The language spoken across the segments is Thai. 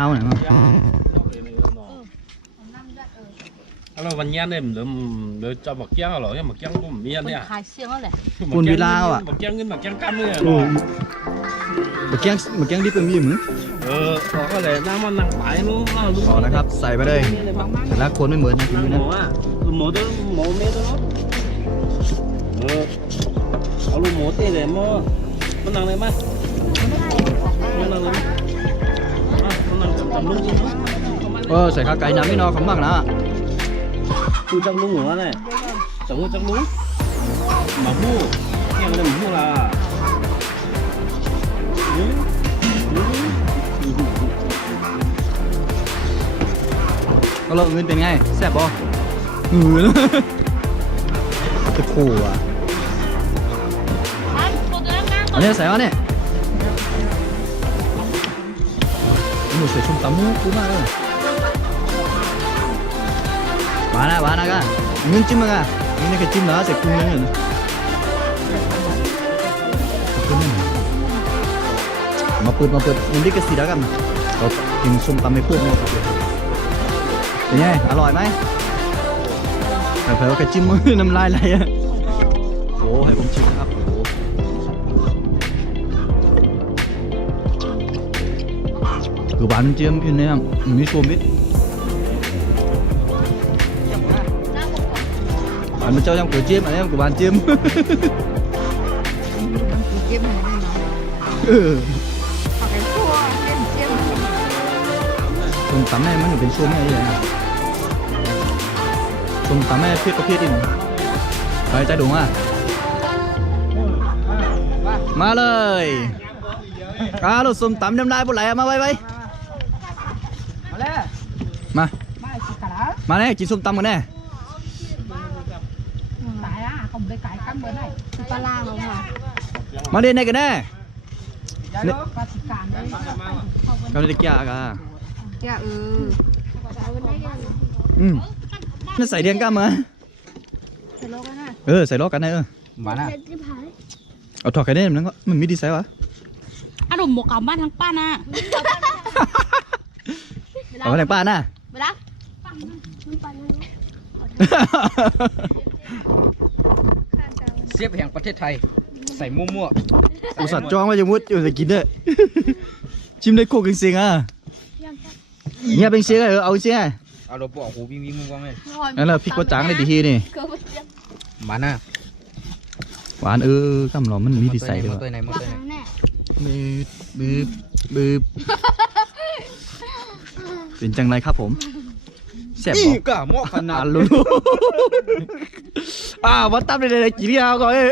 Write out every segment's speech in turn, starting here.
ao này không Alo văn nhan em đỡ đỡ cho mặc chăng rồi nhưng mặc chăng cũng miên คน nha. ขายเสียงแล้วแหละ Quân Villa không ạ? Mặc chăng nhưng mặc chăng cam nữa. ừ. mà keng mà keng đi cùng gì mà Ờ, có lẽ nam ăn nặng bãi luôn. ต่อนะครับใส่ไปเลยแต่ละคนไม่เหมือนนะคุณดูนะ Mổ á, mổ đó mổ mê đó. Ờ. Alo mổ tê để mò. Nó nặng này mà. Nó nặng này. À, เออใส่ข้าวไก่น้ำไม่นอนขำมากนะ Tu trong lưng nữa này. Sống trong lưng. Mà bu. Nghe cái này bu là. Ừ. Ừ. ก็ลงเงินเป็นไงแซ่บบ่อือจะขู่อะท่านโคตรแล้วนะอันนี้ใส่วะเนี่ย หนูใส่ชุ่มตำมูกูมากเลยหวานะหวานะกันเงินจิ้มมากันเงินนี่คือจิ้มแล้วใส่กุ้งนั่นเงินกุ้งนั่นมาเปิดมาเปิดยินดีกับสีแล้วกันเรากินส้มตำไม่พูดเนาะเป็นไงอร่อยไหมเผยว่าแกจิ้มมือน้ำลายไหลอะโอ้ให้ผมชิม 그 완전이네 미소 밑 bạn mình cho trong cửa chim anh em của bạn chim chim này ừ. Tùng tắm em mới ở bên xuống này vậy à Tùng tắm em thiết có thiết đi mà Đấy trái đúng à Má lời Alo sùng tắm đêm nay bố lẻ mà bay bay มาแน่กินส้มตำกันแน่ตายอะเขาไปขายกันเบอร์ไหนปลาล่างเขาค่ะมาเด่นไหนกันแน่ปลาสิการเลยเขาเรียกยากอะแกเอออืมนั่นใส่เรียงก้ามมาใส่โลกันนะเออใส่ล้อกันได้เออมาหน้าเอาถอดไข่ได้มันก็มันมีดีไซน์วะอารมณ์หมกกับบ้านทั้งป้าน่ะเอาไปไหนป้าน่ะเวลา เสียบแห่งประเทศไทย ใส่มั่วอุตส่าห์จองไว้จะมุดอยู่จะกินเด้อชิมได้โคกจริงๆอะเนี่ยเป็นเสียงเออเอาเสียงๆเอาเราปอกหูวิ่งวิ่งมึงว่างเลยนั่นแหละพริกกระจังในดีทีนี่มาหน้าหวานเออกำหลอมมันมีดีไซน์ด้วยมาว่ะตัวไหนมาตัวไหนบืบบืบบืบเป็นจังไรครับผมแซ่บนี่บ่ก็หม้อขนาอ่าดรู้อ่าวัดตั้มเลยเลยกี่เดียวก่อนเอ้ย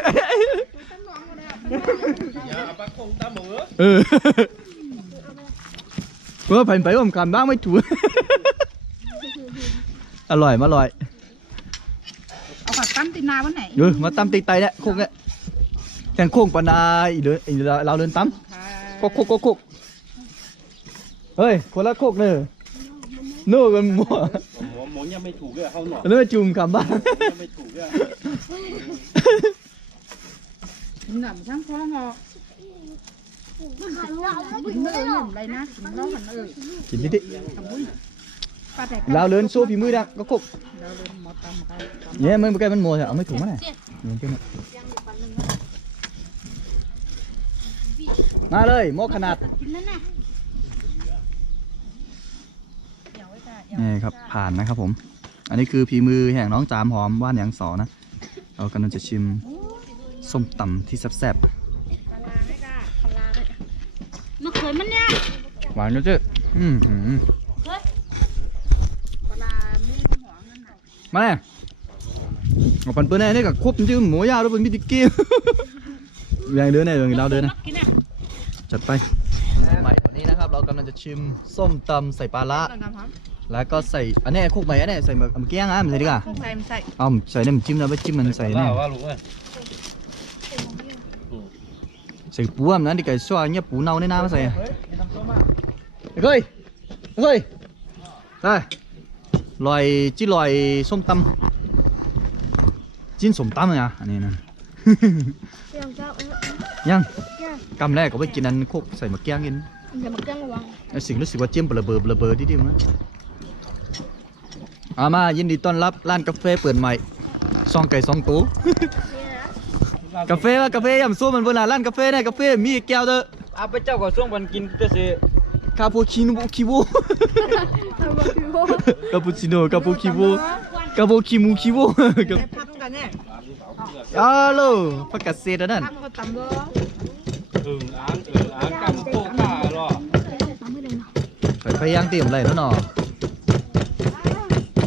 Dạ, bác không ta mở. เออเออผ่านไปผมคำบ้างไม่ถูกอร่อยมาอร่อยเอาผักตั้มตีนาวันไหนเออมาตั้มตีไตเนี่ยโคกเนี่ยแทงโค้งปานายเดินเราเดินตั้มโคกโคกโคกโคกเฮ้ยคนละโคกเนอะ โน่กันมั่ว Mổ mổ nha mày thủ cái không nọ. แล้วไปจุ่มคำบ้าง Nha mày thủ cái. หนังช่างพ่อหอกินเนื้อหนึ่งเลยนะกินเล่าหันเออกินนิดดิปลาแตกเราเดินโซ่ฝีมือดังก็โคกเราเดินหมอตำกันเนี่ยมึงไปใกล้มันมัวเอาไม่ถูกมั้ยเนี่ยเนี่ยเกินเนี่ยมาเลยหมอขนาด กินนั่นน่ะ นี่ครับผ่านนะครับผม อันนี้คือฝีมือแห่งน้องจามหอมว่านอย่างสอนะเรากำลังจะชิมส้มตำที่แซ่บมันเคยมันเนี่ยๆหวานเยอะๆอืมหืมปลาไม่หัวเงินน่ะมาเลยเอาปันเปื้อนนี่กับควบจื้อหมูย่างด้วยเป็นมิติกี้อย่างเดินเนี่ยอย่างเราเดินนะ กินน่ะจัดไปใหม่วันนี้นะครับ เรากำลังจะชิมส้มตำใส่ปลาละ ตอนน้ำพร้อม แล้วก็ใส่อันนี้คุกใหม่อันนี้ใส่เมื่อกี้อะมันใส่ดีกว่าใส่ใส่เอาใส่น้ำจิ้มแล้วไปจิ้มมันใส่เนี่ย Vào vào luôn ơi. ใส่ปูอะนั้นดิไก่ชัวเนี่ยปูเน่าในน้ำมาใส่ อะเฮ้ยเฮ้ยได้ลอยจีลอยส้มตำจิ้นส้มตำเลยอะอันนี้นะยังกำแรกก็ไปกินอันโคกใส่มะเกียงกินเดี๋ยวมาเครื่องระวังไอ้สิ่งรู้สึกว่าเจียมเบลอเบอเบลอเบอดิดิมั้ยอามายินดีต้อนรับร้านกาแฟเปิดใหม่ซองไก่ซองตูกาแฟว่ากาแฟยำส้มมันเวลาร้านกาแฟเนี่ยกาแฟมีแก้วเด้อเอาไปเจ้าก็ส่งบันกินก็สิคาปูชิโน่คิโวคาปูชิโน่คาปูคิโวคาปูคิมูคิโวกับอ้าวโลผักกาดเศษอันนั่นอึ่งอ่างอึ่งอ่างกำโปก้าหรอไปพยายามเตรียมอะไรแล้วเนาะ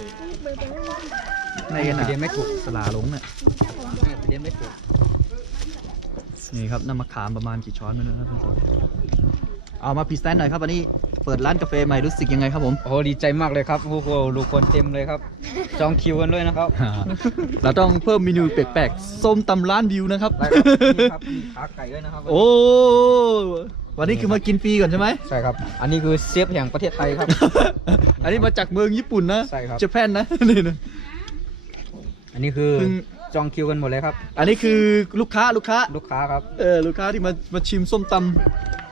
ให้มันเพิ่มเออเฮียไม่หมักพริกแล้วก็กระเทียมมันน่าวบไดิเสียงก่อนแน่นี่มาจับไรยังเหลือใส่กินกินเวียดใส่หัวไม่เออเนาะมันจะน้องกวนเสาหูแล้วนะมั้งในกันไปนะเรียนไม่ถูกสลาลงเนี่ยไปเรียนไม่ถูกนี่ครับน้ำมะขามประมาณกี่ช้อนไม่รู้นะท่านผู้ชมเอามาพรีเซนต์หน่อยครับวันนี้เปิดร้านกาแฟใหม่รู้สึกยังไงครับผมโอ้ดีใจมากเลยครับโอ้โหลูกคนเต็มเลยครับ จองคิวกันด้วยนะครับ เราต้องเพิ่มเมนูแปลกๆส้มตำร้านวิวนะครับได้ครับนี่ครับมีขาไก่ด้วยนะครับ โอ้ วันนี้คือมากินฟรีก่อนใช่ไหม ใช่ครับ อันนี้คือเซฟแห่งประเทศไทยครับ อันนี้มาจากเมืองญี่ปุ่นนะใช่ครับ เจแปนนะนี่นะ อันนี้คือเพิ่ง จองคิวกันหมดเลยครับ อันนี้คือลูกค้าลูกค้า ลูกค้าครับ เออลูกค้าที่มามาชิมส้มต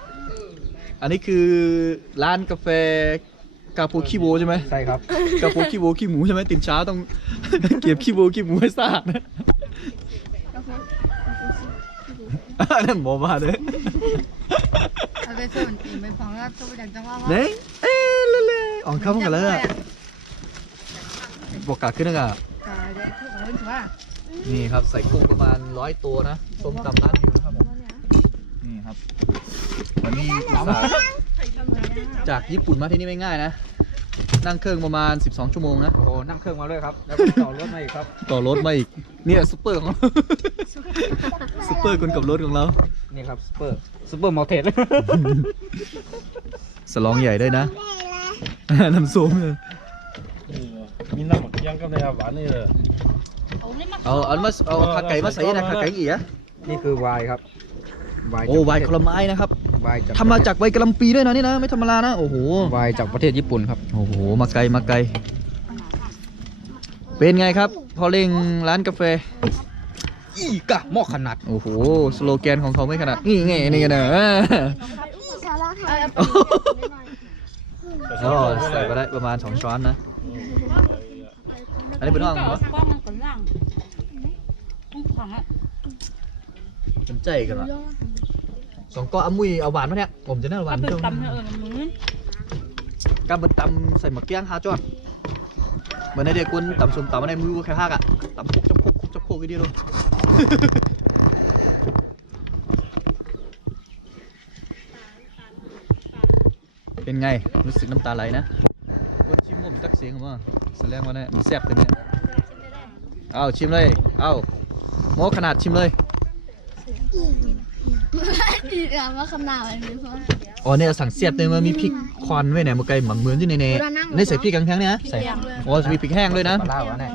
ำอันนี้คือร้านกาแฟกาโปคิโวใช่ไหมใช่ครับ กาโปคิโวขี้หมูใช่ไหมตื่นเช้าต้อง เก็บขี้โวขี้หมูให้สะอาดนะอันนั้นหมอมาเลยเอา ไปส่วนตีไปฟังแล้วตัวอย่างจังว่าว่าเนี่ยเอ๊ะเล่ๆอ่อนเข้ากันเลยอะบอกกาขึ้นนะกะกาได้ทุกคนถือว่านี่ครับใส่กุ้งประมาณร้อยตัวนะส้มตำร้านวิวนะครับผมนี่ครับวันนี้อุตส่าห์จากญี่ปุ่นมาที่นี่ไม่ง่ายนะ นั่งเครื่องประมาณ 12 ชั่วโมงนะ โอ้โหนั่งเครื่องมาด้วยครับ แล้วก็ต่อรถมาอีกครับ ต่อรถมาอีกเนี่ยซุปเปอร์ของเราซุปเปอร์คนกับรถของเรา นี่ครับซูเปอร์ซูเปอร์มอลเทสสลองใหญ่ด้วยนะ น้ำส้มเนี่ยมีน้ำหมักย่างกับในอาหวานนี่เลยเอาเอามาเอาขาไก่มาใส่นะขาไก่อีกอะนี่คือไวน์ครับไวน์โอ้ไวน์คลไม้นะครับไวน์จากทำมาจากใบกะหล่ำปีด้วยนะนี่นะ ไม่ธรรมดานะ โอ้โห ไวน์จากประเทศญี่ปุ่นครับโอ้โห มาไกลมาไกล เป็นไงครับ พอเล่งร้านกาแฟ อีกะหม้อขนาด โอ้โห สโลแกนของเขาไม่ขนาด นี่ไงนี่กันนะอ๋อใส่ไปได้ประมาณ2ช้อนนะ อันนี้เป็นห้องเหรอป้องมันก่อนล่างต้องขังอะเป็นใจกันวะสองก้อนเอามุยเอาหวานมาเนี่ย ผมจะได้เอาหวาถ้านเป็นเพิ่มตำเนี่ยเออมือกำเป็นตำใส่หมักเกี้ยงฮาจอดเหมือนในเด็กกุนตำส้มตำมาในมือแค่ฮักอะตำคุกจับคุกคุกจับคุกอีเดียวเลย เป็นไง รู้สึกน้ำตาไหลนะ คนชิมผมจักเสียงผมว่าแสดงว่าเนี่ยมันแซ่บตัวเนี้ยเอาชิมเลย เอาโมขนาดชิมเลยอีกอะว่าคำนาวอะไรนี่พ่ออ๋อเนี่ยสั่งเสียบเลยมันมีพริกควันไว้เนี่ยมันไกลหมักเหมือนที่ในเน่นี่ใส่พริกกลางๆเนี่ยนะใส่อ๋อมีพริกแห้งด้วยนะปลาล่าวะเนี่ย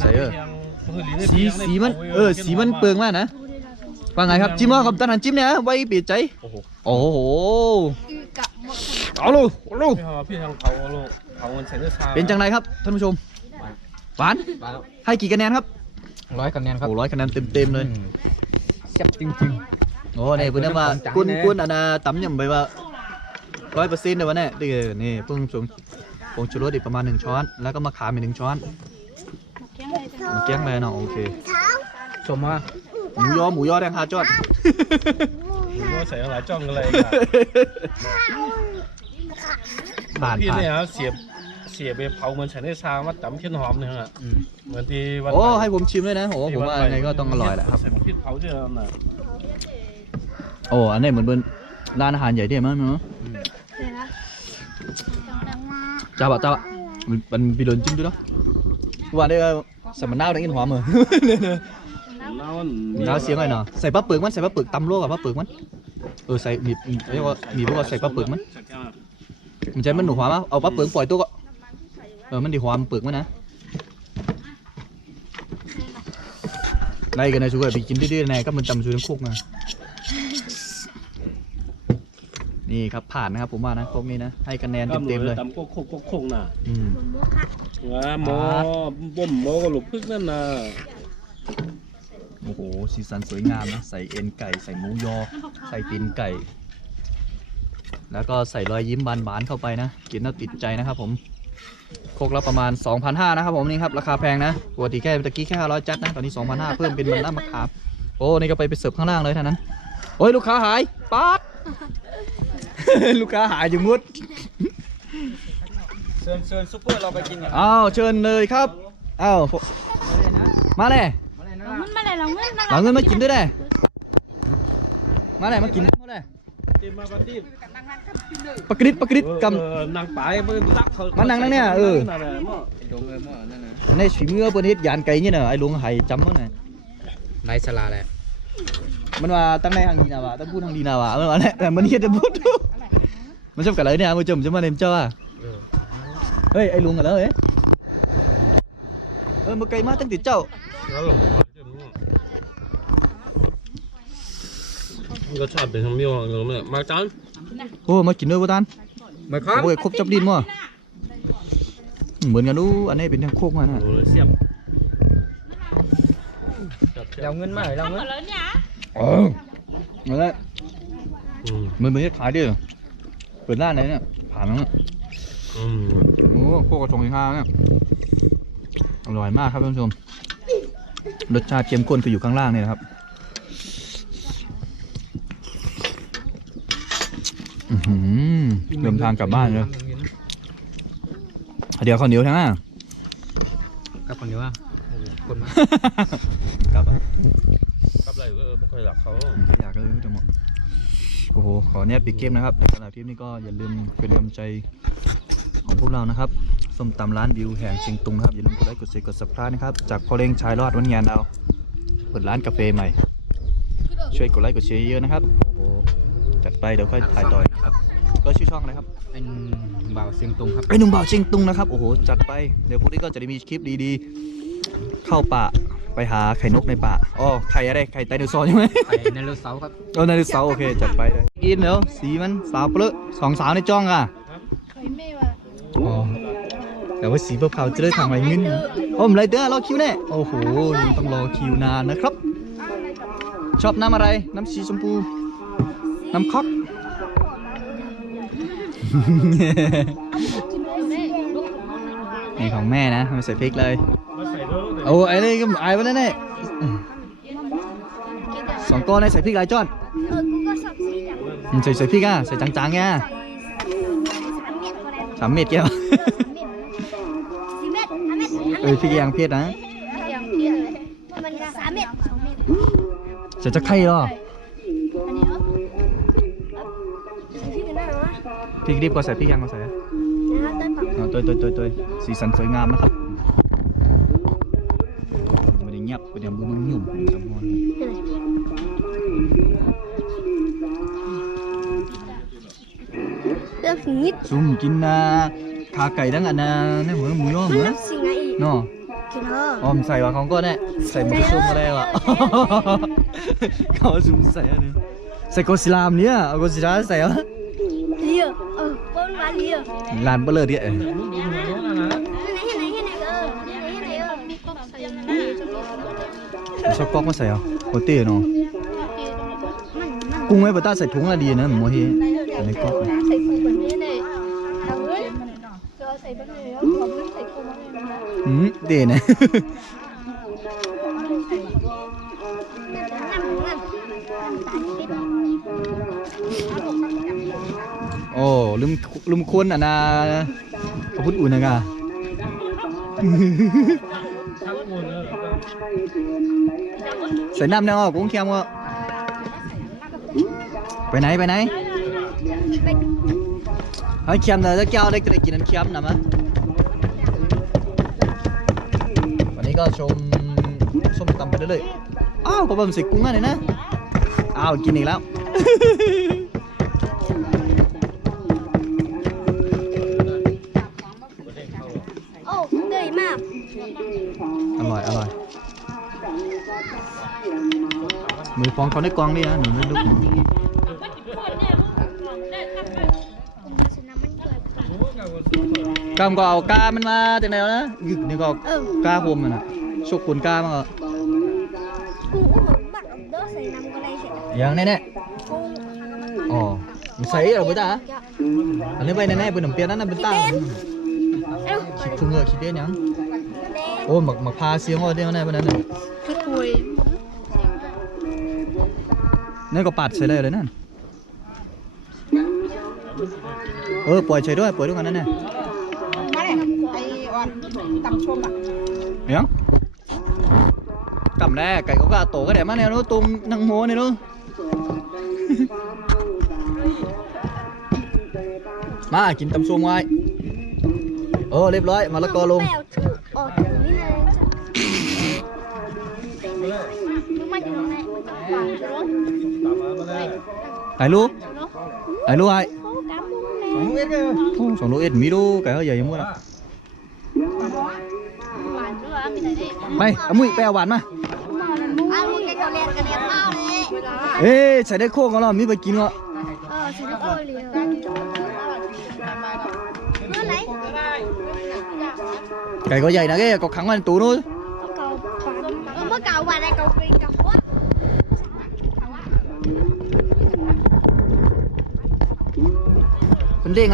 ใส่เออ สีสีมันเออสีมันเปลืองมากนะว่าไงครับจิ้มว่ากับตาหันจิ้มเนี่ยไว้เปียดใจโอ้โหโอ้โหอีกอะหมดเอาลูกเอาลูกพี่ทำพี่ทางเขาลูกเขาเงินใส่เนื้อชาเป็นจังไรครับท่านผู้ชมหวานปลาแล้วให้กี่คะแนนครับร้อยคะแนนครับโอ้ร้อยคะแนนเต็มเต็มๆเลยอืมแซ่บจริงโอ้เนี่ยเพิ่นเอามาจังกุนแน่กุนอันน่ะตำยำไปว่าร้อยเปอร์เซ็นต์เลยวะเนี่ยนี่นี่เพิ่งผงผงชูรสอีกประมาณหนึ่งช้อน แล้วก็มะขามอีกหนึ่งช้อน แข็งเลยจ้ะแกงเลยเนาะโอเคๆชมว่าหมูยอหมูยอแดงฮาจอดก็ใส่หลายจ้องกันเลยค่ะผ่านพี่ผ่านเนี่ยครับเสียบเสียบไปเผาเหมือนใส่เนื้อชามาตำเทียนหอมเนี่ยฮะอืมเหมือนที่วันโอ้ให้ผมชิมด้วยนะโอ้ผมว่าไงก็ต้องอร่อยแหละครับ ใส่หมกพริกเผาเจ้าน่ะโอ้อันนี้เหมือนเป็นร้านอาหารใหญ่ดีมั้ยมั้งอืมเดี๋ยวนะจ้าบะจ้าบะมันมันมีโดนจิ้มด้วยเนาะว่าได้ใส่มะนาวได้กินหอมเหรอน้ำมันมะนาวเสียงหน่อยเนาะใส่ปลาเปลือกมันใส่ปลาเปลือกตำลวกกับปลาเปลือกมันเออใส่มีมีเรียกว่ามีพวกว่าใส่ปลาเปลือกมันใส่แก้วมันใช่มันหนูหวามะเอาปลาเปลืองปล่อยตัวก็เออมันดีหวามนเปลือกมันนะไล่กันนะช่วยไปกินดื้อๆแน่ก็มันจำช่วยน้ำคุกมา นี่ครับผ่านนะครับผมว่านะพวกนี้นะให้คะแนนก็หเต็มๆเลยตำโคกโคกโคกโคกน่ะอืมงาหมอบ่มหมอก็หลุดพึกนั่นน่ะโอ้โหสีสันสวยงามนะใส่เอ็นไก่ใส่หมูยอ ใส่ตีนไก่ แล้วก็ใส่รอยยิ้มบานๆเข้าไปนะกินแล้วติดใจนะครับผมโคกละประมาณ 2,500นะครับผมนี่ครับราคาแพงนะปกติแค่ตะกี้แค่500จัดนะตอนนี้ 2,500เพิ่มเป็นมันน้ำมะขามโอ้นี่ก็ไปไปเสิร์ฟข้างล่างเลยเท่านั้นโอ้ยลูกค้าหายป๊าด ลูกค้าหายจังมุดเชิญเชิญซุปเปอร์เราไปกินกันอ้าวเชิญเลยครับอ้าวมาเลยมันมาเลยลองเงินมาเอาเงินมากินด้วยได้มาเลยมากินมาเลยกินมาก่อนดิปากกริดปากกริดกำเออนางปายเพิ่นรักเขามานั่งนั่งเนี่ยเออนั่นแหละหม้อดงเออหม้อนั่นนะในฝีมือเปิ้นเฮ็ดยานไก่เนี่ยน่ะไอ้ลุงไห้จำมั้งน่ะไรสลาแหละ มันว่าตั้งในทางดีน่ะว่ะตั้งพูดทางดีน่ะว่ะมันว่าเนี่ยแต่มันเฮ็ดแต่พูดมันชอบกันเลยเนี่ยมึงจำจะมาเล่นเจ้าอะเฮ้ยไอ้ลุงกันแล้วเอ้ยเออมาไกลมาตั้งติดเจ้ารสชาติเป็นทางเมียวเออเนี่ยมาจานโอ้มากินด้วยบ่ตันมาครับโอ้ยครบจับดินมั้งเหมือนกันดูอันนี้เป็นทางโคกมาน่ะโอ้ยเสียบจับ เราเงินมาเหรอเราเงินเออมาแล้วอืมเหมือนเหมือนขายดิเปิดร้านไหนเนี่ย ผ่านแล้วเนี่ยอืมโอ้โคกกระชงข้าวเนี่ย อร่อยมากครับท่านผู้ชม รสชาติเข้มข้นคืออยู่ข้างล่างเนี่ยนะครับอื้อหือเดินทางกลับบ้านเลยเดี๋ยวข้าวเหนียวทั้งนั้นกลับคนเดียวอะคนมา กลับอะกับอะไรก็เออไม่ค่อยหลักเขาอยากเลยไม่จะหมดโอ้โหขอเนี้ยปิดเกมนะครับแต่สำหรับทริปนี้ก็อย่าลืมเป็นกำลังใจของพวกเรานะครับส้มตำร้านวิวแห่งเชียงตุงนะครับอย่าลืมกดไลค์กดแชร์กด subscribe นะครับจากพ่อเล้งชายรอดวันงานเอาเปิดร้านกาแฟใหม่ ช่วยกดไลค์กดแชร์เยอะๆนะครับโอ้โหจัดไปเดี๋ยวค่อยถ่ายต่อยนะครับก็ชื่อช่องอะไรครับเป็นบ่าวเสียงตรงครับไอ้หนุ่มบ่าวเชียงตุงนะครับโอ้โหจัดไปเดี๋ยวพวกนี้ก็จะได้มีคลิปดีๆ เข้าป่าไปหาไข่นกในป่าอ๋อไข่อะไรไข่ไดโนเสาร์ใช่ไหมไข่ในรถเสาครับเออไดโนเสาร์โอเคจัดไปเลยกินเดี๋ยวสีมันสาวเปลือะสองสาวในจ้องอะเคยไม่ว่าอ๋อแต่ว่าสีเผาๆจะได้ทางไหนเงินโอ้มไรเด้อรอคิวแน่โอ้โหยังต้องรอคิวนานนะครับ ชอบน้ำอะไรน้ำสีชมพู น้ำคอกนี่ของแม่นะไม่ใส่พริกเลย โอ้ไอ้นี่ก็อายวันนั้นแน่สองก้อนให้ใส่พริกหลายจ้อนเออกูก็สับสีอย่างอืมใส่ใส่พริกอะใส่จางๆไงสามเม็ดก็ได้สามเม็ดแก้วสี่เม็ดห้าเม็ดเออพริกยางเผ็ดนะ อย่างเพี้ยเลยมันสามเม็ดสองเม็ดใส่จะไข่หรออันนี้เหรอที่กันได้เหรอพริกดิบก็ใส่พริกยางก็ใส่นะครับต้นผัก เอาตัวตัวตัวตัวสีสันสวยงามนะครับ จะเงียบมันจะบูมันยุ่มจำพอนเลือกสีนิดซุ่มกินนะขาไก่ทั้งอันนะนี่เหมือนหมูย่อมมันเหมืเลืออนกสีไงอีกเนาะกินเถอะอ๋อมใส่ว่าของก็ได้ใส่หมูกระซุ่มก็ได้ว่ะเขาซุ่มใส่อันนี้ใส่โกซิลามเนี่ยเอาโกซิลาใส่เหรอเลี้ยวเออป้นมาเลี้ยวลานเบลอดิเอ้ยที่ไหนที่ ชอบก๊อกมาใส่เหรอโอเต้เนาะมันมันกุ้งไว้บต้าใส่ถุงอะดีนะหมูเฮแต่ในก๊อกอะใส่ปูแบบนี้เลยเอาเว้ยก็ใส่ไปเลยแล้วผมไม่ใส่ปูมาเลยนะอืมเต้นะโอ้ลืมลืมควรอะนะขพุทธอุ่นนะกะ เลยใส่น้ำเนี่ยอ๋อกุ้งเค็มก็ไปไหนไปไหนเฮ้ยเค็มเลยถ้าแก้วได้ก็ได้กินน้ำเค็มนะมั้ยวันนี้ก็ชมส้มตำไปเรื่อยๆอ้าวก็บะหมี่ใส่กุ้งอะเนี่ยนะอ้าวกินอีกแล้ว มือฟองเขาได้กองนี่นะหนูไม่ลูกคุณชนะมันเกิดค่ะกำก็เอากามันมาจากไหนวะนะกึกนี่ก็เอากาพวมมันอะชกคนกามันก็อย่างแน่แน่กูๆอ๋อมันใส่เหรอพี่ตาอันนี้ไปแน่ๆเป็นหนุ่มเปียนั่นน่ะเป็นตาเอ้าคิดถึงเออคิดเด้ยังเด้โอ้หมักหมักพาเสียงว่าเด้งแน่ปานนั้นน่ะคือคุย นั่นก็ปัดใส่ได้เลยนั่นเออปล่อยใส่ด้วยปล่อยด้วยกันนั่นแน่มาเลยไอ้อ่อนตำชมอะยังกำแน่ไก่ก็กะโตก็ได้มาเนี่ยนู้ตุ้มนังโมเนี่ยนู้มากินตำซุงไว้เออเรียบร้อยมาละกอลง ไหนลูกไหนลูกไอ้เขากำมึงเลยสองลูกเอ็ดมีลูกไก่เขาใหญ่ยังมั้งล่ะหวา นด้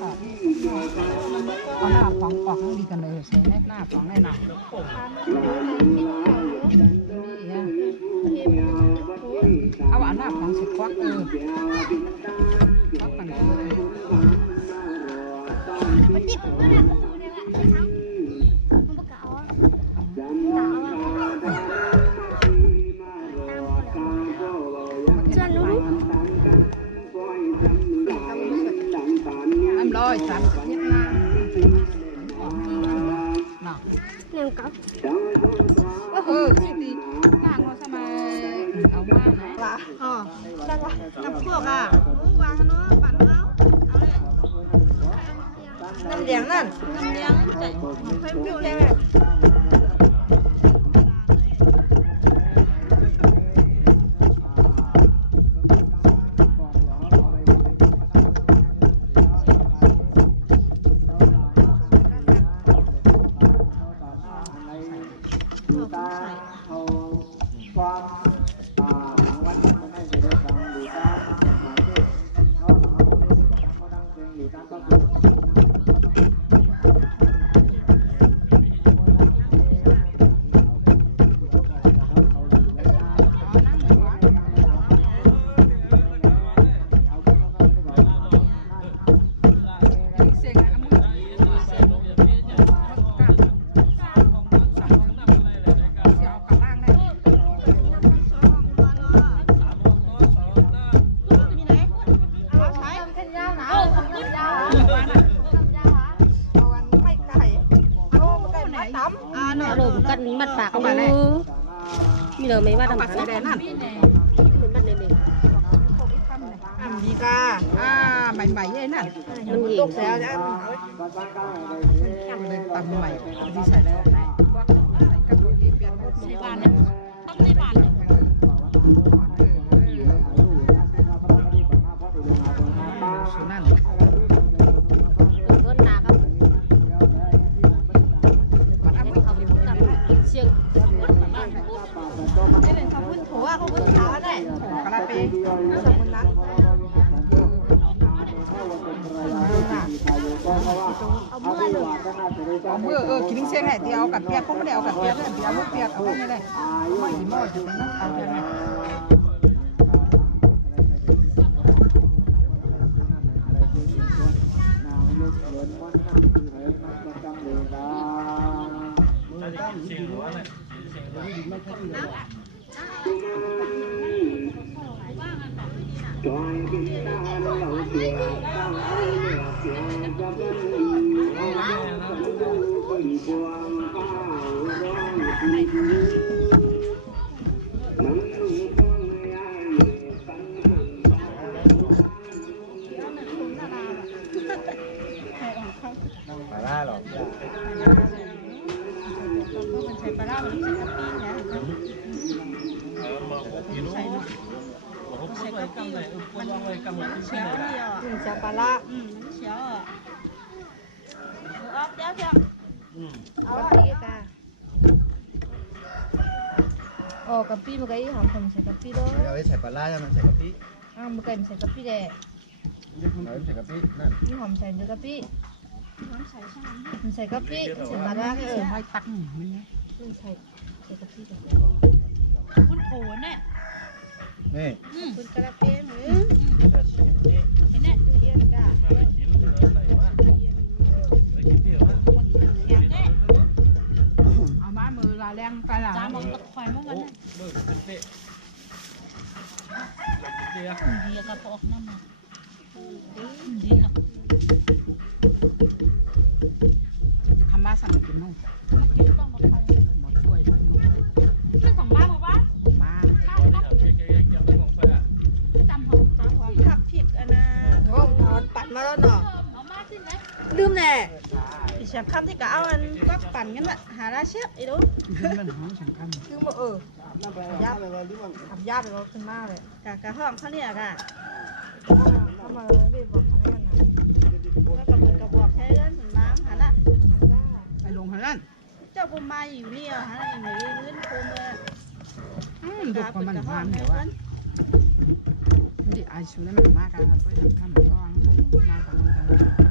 ควักออกเอาหน้าฟองออกมันดีกันเลยใส่หน้าฟองได้หนักเอาอันหน้าฟองสุดควักเออควักกันเลย น้ำพวกอะวางเนาะปั่นเนาะน้ำเลี้ยงนั่นน้ำเลี้ยงเพิ่มอยู่เลยอารมณ์ นมัดปากเอามาเลยมีเลยไหมว่าเอาทำปากแสดงนั่นเหมือนมัดเลยอ่าดีกาอ่าใหม่ๆเย้นั่นมันหญิงตกแล้วนะเลยตำใหม่ที่ใส่แล้วใส่กระปุกเปลี่ยนหมดใส่บ้านเนี่ยต้องในบ้าน ระเปงสมุนนั้นเอาเมื่อเออกินเสียงไหนที่เอากับเปียกเขาไม่ได้เอากับเปียกเล ยเกี่ลูกบอกว่าพูดอะไรกำไรเออพูดว่าอะไรกำไรเชื่อเลยอืมใช้ปลาร้าอืม Ồ, cà pi một cái hỏng phần xài cà pi đó เอาไว้ใส่ปลาล่าใช่ไหมใส่กะปิ À, một cái xài cà pi đẻ เอาไว้ใส่กะปินั่น Nhưng hỏng xài được cà pi Mình xài cà pi, xài bà ra cái เออ ở ไม่ตักมันเนี่ย Mình xài xài cà pi đẻ นี่ Con cà pi nữa จะชิมนี่ Tu điên cả ไม่ได้กินอะไรวะไม่กินเดียวนะเอามามือลาแรงปลาหลาโอ้เบิกเป็นเตะเดียวท ดิฉันคำที่กะเอาอันก็ปั่นกันละหาราเชฟไอ้ดูขึ้นเรื่องของสำคัญคือมาเออยับทำยับไปรถขึ้นมาเลยกะกะห้องเขาเนี่ยกะเข้ามาเลยพี่บอกเขาเนี่ยนะแล้วกับกระบอกแท้เรื่องถึงน้ำหันอะไปลงหันนั่นเจ้าบุมาอยู่นี่อะหันอีกหน่อยเงินโคมเลยอืมดูความมันมันเดี๋ยวว่าดิไอชูนั่นมันมากกันก็ยังทำก้อนมาตามกัน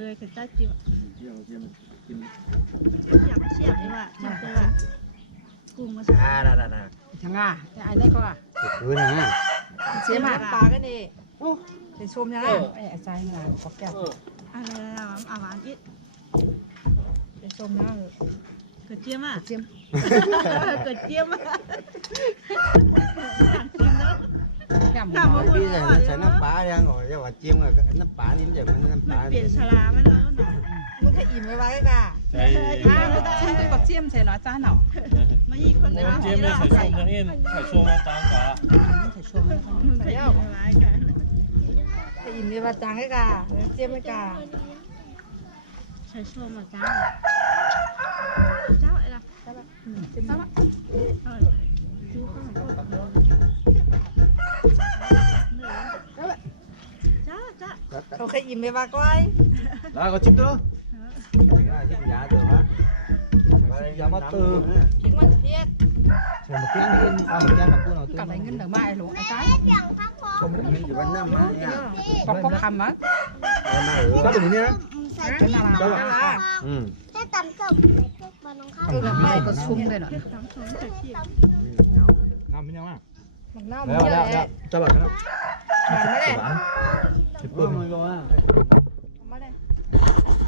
เลยคือจ้าจิ้มเจียวเจียวกินเสียบเสียบเลยว่ะจังตัวว่ะกุ้งมาใส่อ่าได้ได้ได้ช่างอะไอ้ได้ก็อะคือนะเสียมาปลากันนี่โอ้เป็นชมยังไงไอ้อาจารย์งานก็แก้อะไรอะไรอะหวานอีกเป็นชมยังกระเจี๊ยบอะเจียมกระเจี๊ยบอะอยากกินเนาะยำถามว่าฮ่าใส่ใส่น้ำปลายังอ๋อจะว่าจิ้มกับน้ำปลานี่มันจะมันน้ำปมันลาฮ่าไหมเนาะเนาะมึงเคยอิ่มไว้ไว้กะใช่อ่าฉันตัวกับเจียมใส่หน่อยจ้าหน่อมาอีกคนนึงเจียว ไม่ใส่ส้มทั้งนี้ใส่ส้มมาจางกะใส่ชมมันเป็นอะไรกันเคยอิ่มในว่าจังไอ้กะเจียมไอ้กะใช้ส้มมาจ้าเจ้าอะไรล่ะเจียมจ้าเจ้าเขาเคยอิ่มไว้ว่าก้อยแล้วก็จิ้มตัวจิ้มยาตัววะอย่ามาตื่นคิดว่าจะเพี้ยนใส่หมกแกงขึ้นเอาหมกแกงกับปูนเอาตื้กับอะไรเงิ นเดี๋ยวมาไอ้หลวงไอ้จ้าเสียงพักพอชมไม่ได้มันอยู่บ้านน้ำมันเนี่ยปอกปอกคำมั้งเอามาเออก็แบบนี้นะใส่เป็นอะไรเจ้าอะไรอืมแค่ตำส้มใส่พวกมันน้องข้าวเออไม่ก็ชุ่มเลยหน่อยเผ็ดสองสองใส่ขี้น้ำเป็นยังไงมันเน่าแล้วเยแล้วอะแล้วจะแบบนั้นมันไม่ได้หวานสิบเอปือนมันก็ว่าไม่ได้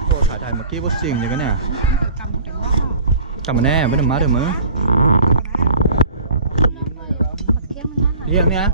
โอ้ถ่ายถ่ายเมื่อกี้ว่าสิ่งอย่างกันเนี่ยกำถึงว่ากลับมาแน่ไม่ได้มาเดี๋ยวมึงมาเคี่ยวมันนั่นหน่อยเรียกเนี่ย